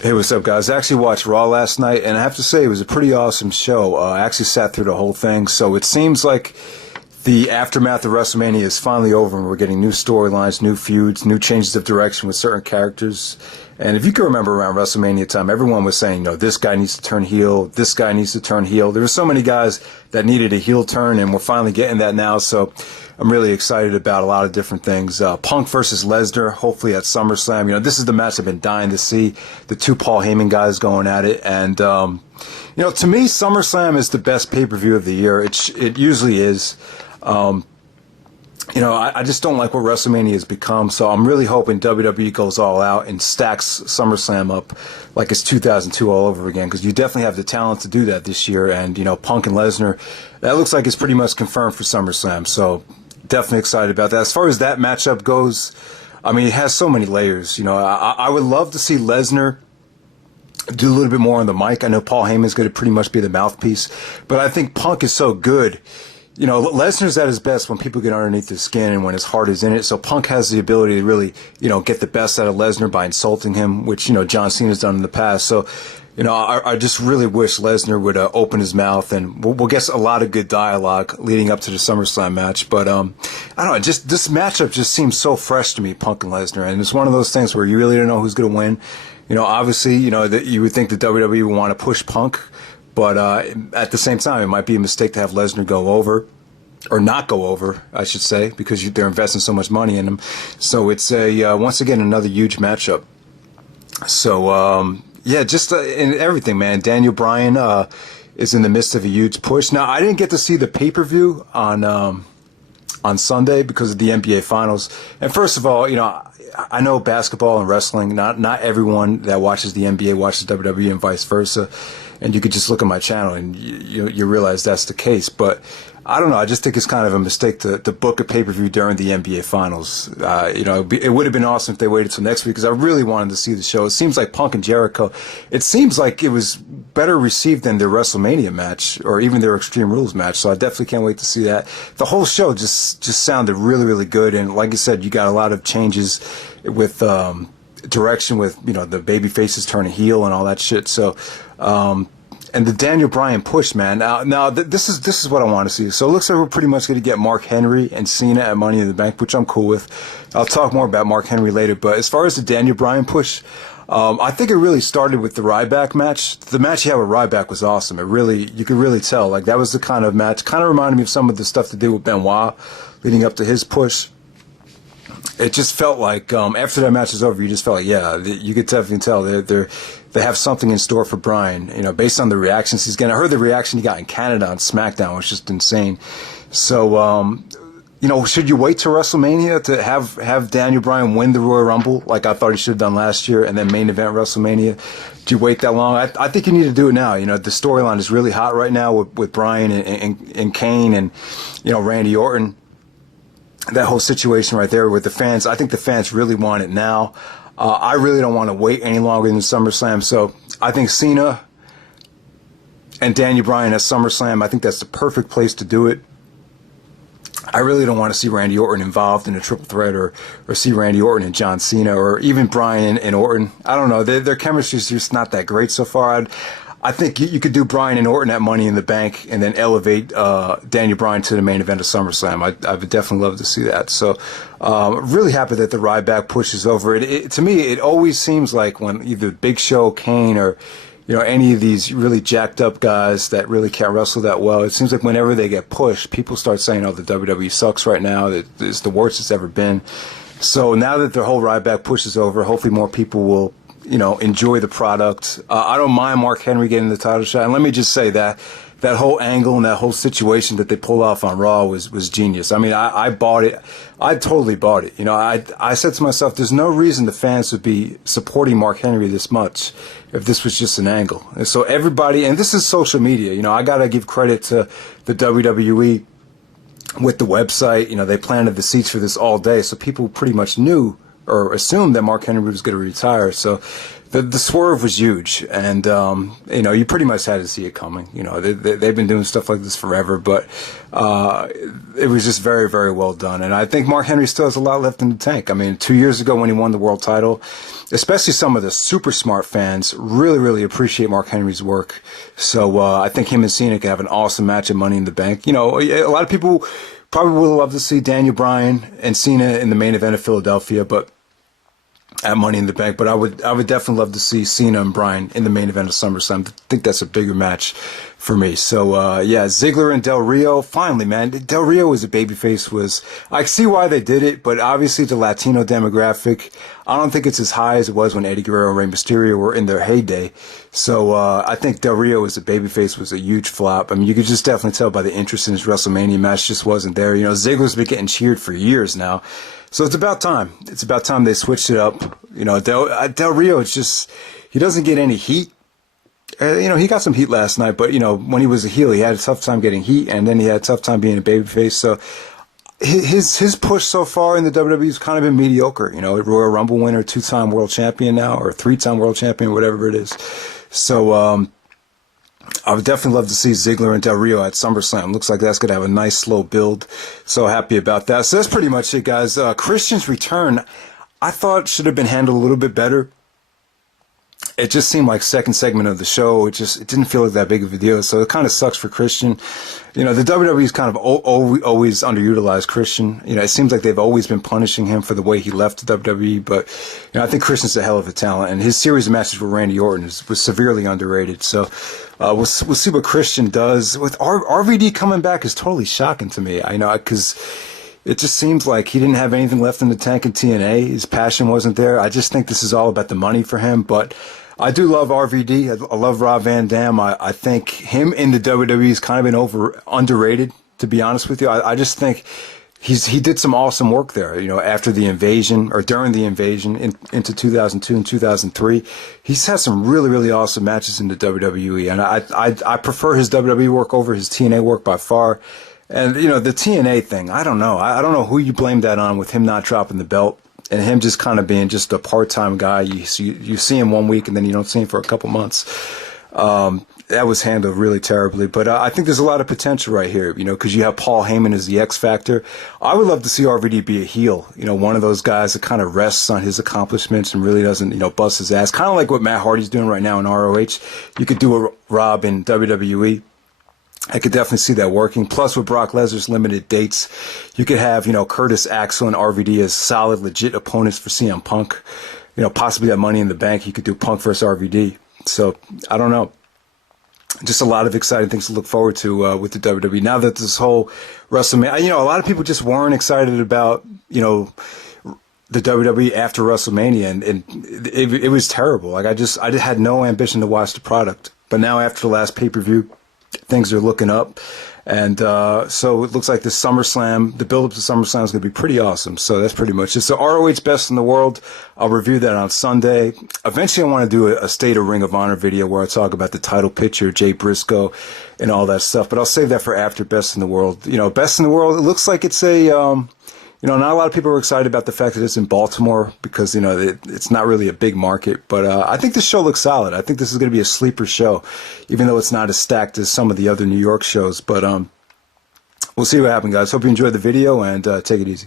Hey, what's up, guys? I actually watched Raw last night, and I have to say it was a pretty awesome show. I actually sat through the whole thing, so it seems like the aftermath of WrestleMania is finally over, and we're getting new storylines, new feuds, new changes of direction with certain characters. And if you can remember around WrestleMania time, everyone was saying, this guy needs to turn heel, this guy needs to turn heel. There were so many guys that needed a heel turn, and we're finally getting that now, so I'm really excited about a lot of different things. Punk versus Lesnar, hopefully at SummerSlam. This is the match I've been dying to see. The two Paul Heyman guys going at it. And, to me, SummerSlam is the best pay-per-view of the year. It usually is. I just don't like what WrestleMania has become, so I'm really hoping WWE goes all out and stacks SummerSlam up like it's 2002 all over again, because you definitely have the talent to do that this year. And, Punk and Lesnar, that looks like it's pretty much confirmed for SummerSlam, so definitely excited about that. As far as that matchup goes, it has so many layers. I would love to see Lesnar do a little bit more on the mic. I know Paul Heyman's going to pretty much be the mouthpiece, but I think Punk is so good. Lesnar's at his best when people get underneath his skin and when his heart is in it. So Punk has the ability to really, get the best out of Lesnar by insulting him, which, John Cena's done in the past. So, I just really wish Lesnar would open his mouth, and we'll get a lot of good dialogue leading up to the SummerSlam match. But, I don't know, just this matchup just seems so fresh to me, Punk and Lesnar. And it's one of those things where you really don't know who's going to win. Obviously, that you would think the WWE would want to push Punk. But at the same time, it might be a mistake to have Lesnar go over, or not go over, I should say, because they're investing so much money in him. So it's once again another huge matchup. So just in everything, man. Daniel Bryan is in the midst of a huge push. Now, I didn't get to see the pay-per-view on Sunday because of the NBA Finals. And first of all, I know basketball and wrestling. Not everyone that watches the NBA watches WWE and vice versa. And you could just look at my channel and you realize that's the case. But I don't know. I just think it's kind of a mistake to book a pay-per-view during the NBA Finals. It would have been awesome if they waited till next week, because I really wanted to see the show. It seems like Punk and Jericho, it seems like it was better received than their WrestleMania match or even their Extreme Rules match. So I definitely can't wait to see that. The whole show just sounded really, really good. And like I said, you got a lot of changes with direction with, the baby faces turning heel and all that shit. So, and the Daniel Bryan push, man. Now this is what I want to see. So it looks like we're pretty much going to get Mark Henry and Cena at Money in the Bank, which I'm cool with. I'll talk more about Mark Henry later. But as far as the Daniel Bryan push, I think it really started with the Ryback match. The match he had with Ryback was awesome. You could really tell. Like, that was the kind of match, kind of reminded me of some of the stuff to do with Benoit leading up to his push. It just felt like after that match was over, you just felt like, you could definitely tell they have something in store for Bryan. Based on the reactions he's getting. I heard the reaction he got in Canada on SmackDown was just insane. So, should you wait till WrestleMania to have Daniel Bryan win the Royal Rumble like I thought he should have done last year, and then main event WrestleMania? Do you wait that long? I think you need to do it now. The storyline is really hot right now with Bryan and Kane and Randy Orton. That whole situation right there with the fans, I think the fans really want it now. I really don't want to wait any longer than SummerSlam. So I think Cena and Daniel Bryan at SummerSlam, I think that's the perfect place to do it. I really don't want to see Randy Orton involved in a triple threat or see Randy Orton and John Cena or even Bryan and Orton. I don't know. Their chemistry is just not that great so far. I think you could do Bryan and Orton at Money in the Bank and then elevate Daniel Bryan to the main event of SummerSlam. I would definitely love to see that. So really happy that the Ryback push is over. To me, it always seems like when either Big Show, Kane, or any of these really jacked up guys that really can't wrestle that well, it seems like whenever they get pushed, people start saying, the WWE sucks right now. It's the worst it's ever been. So now that the whole Ryback push is over, hopefully more people will enjoy the product. I don't mind Mark Henry getting the title shot. And let me just say that whole angle and that whole situation that they pulled off on Raw was genius. I bought it. I totally bought it. I said to myself, there's no reason the fans would be supporting Mark Henry this much if this was just an angle. And so everybody, and this is social media, I got to give credit to the WWE with the website. They planted the seats for this all day, so people pretty much knew or assumed that Mark Henry was going to retire. So the swerve was huge, and you pretty much had to see it coming. They've been doing stuff like this forever, but it was just very, very well done. And I think Mark Henry still has a lot left in the tank. 2 years ago when he won the world title, especially some of the super smart fans, really appreciate Mark Henry's work. So I think him and Cena can have an awesome match at Money in the Bank. You know, a lot of people probably would love to see Daniel Bryan and Cena in the main event of Philadelphia, but at Money in the Bank. But I would definitely love to see Cena and Bryan in the main event of SummerSlam. I think that's a bigger match for me. So yeah, Ziggler and Del Rio. Finally, man, Del Rio as a babyface I see why they did it, but obviously the Latino demographic, I don't think it's as high as it was when Eddie Guerrero and Rey Mysterio were in their heyday. So I think Del Rio as a babyface was a huge flop. I mean, you could just definitely tell by the interest in his WrestleMania match just wasn't there. You know, Ziggler's been getting cheered for years now. So it's about time. It's about time they switched it up. You know, Del Rio, it's just, he doesn't get any heat. You know, he got some heat last night, but, you know, when he was a heel, he had a tough time getting heat, and then he had a tough time being a babyface. So his push so far in the WWE has kind of been mediocre. You know, Royal Rumble winner, 2-time world champion now, or 3-time world champion, whatever it is. So I would definitely love to see Ziggler and Del Rio at SummerSlam. Looks like that's going to have a nice slow build. So happy about that. So that's pretty much it, guys. Christian's return, I thought should have been handled a little bit better. It just seemed like second segment of the show. It didn't feel like that big of a deal. So it kind of sucks for Christian. You know, the WWE's kind of always underutilized Christian. You know, it seems like they've always been punishing him for the way he left the WWE. But, you know, I think Christian's a hell of a talent. And his series of matches with Randy Orton was severely underrated. So we'll see what Christian does. With RVD coming back is totally shocking to me. I know, because it just seems like he didn't have anything left in the tank in TNA. His passion wasn't there. I just think this is all about the money for him. But I do love RVD. I love Rob Van Dam. I think him in the WWE has kind of been underrated, to be honest with you. I just think he did some awesome work there. You know, after the invasion or during the invasion into 2002 and 2003, he's had some really awesome matches in the WWE, and I prefer his WWE work over his TNA work by far. And, you know, the TNA thing, I don't know. I don't know who you blame that on, with him not dropping the belt and him just kind of being just a part-time guy. You see him 1 week and then you don't see him for a couple months. That was handled really terribly. But I think there's a lot of potential right here, you know, because you have Paul Heyman as the X Factor. I would love to see RVD be a heel, you know, one of those guys that kind of rests on his accomplishments and really doesn't, you know, bust his ass. Kind of like what Matt Hardy's doing right now in ROH. You could do a Rob in WWE. I could definitely see that working. Plus, with Brock Lesnar's limited dates, you could have, you know, Curtis Axel and RVD as solid, legit opponents for CM Punk. You know, possibly that Money in the Bank, you could do Punk versus RVD. So, I don't know. Just a lot of exciting things to look forward to with the WWE. Now that this whole WrestleMania, you know, a lot of people just weren't excited about, you know, the WWE after WrestleMania, and it was terrible. Like, I had no ambition to watch the product. But now after the last pay-per-view, things are looking up, and so it looks like the SummerSlam, the build-up to SummerSlam is going to be pretty awesome. So that's pretty much it. So ROH Best in the World, I'll review that on Sunday. Eventually, I want to do a State of Ring of Honor video where I talk about the title picture, Jay Briscoe, and all that stuff. But I'll save that for after Best in the World. You know, Best in the World, it looks like it's a you know, not a lot of people are excited about the fact that it's in Baltimore because, you know, it's not really a big market. But I think this show looks solid. I think this is going to be a sleeper show, even though it's not as stacked as some of the other New York shows. But we'll see what happens, guys. Hope you enjoyed the video, and take it easy.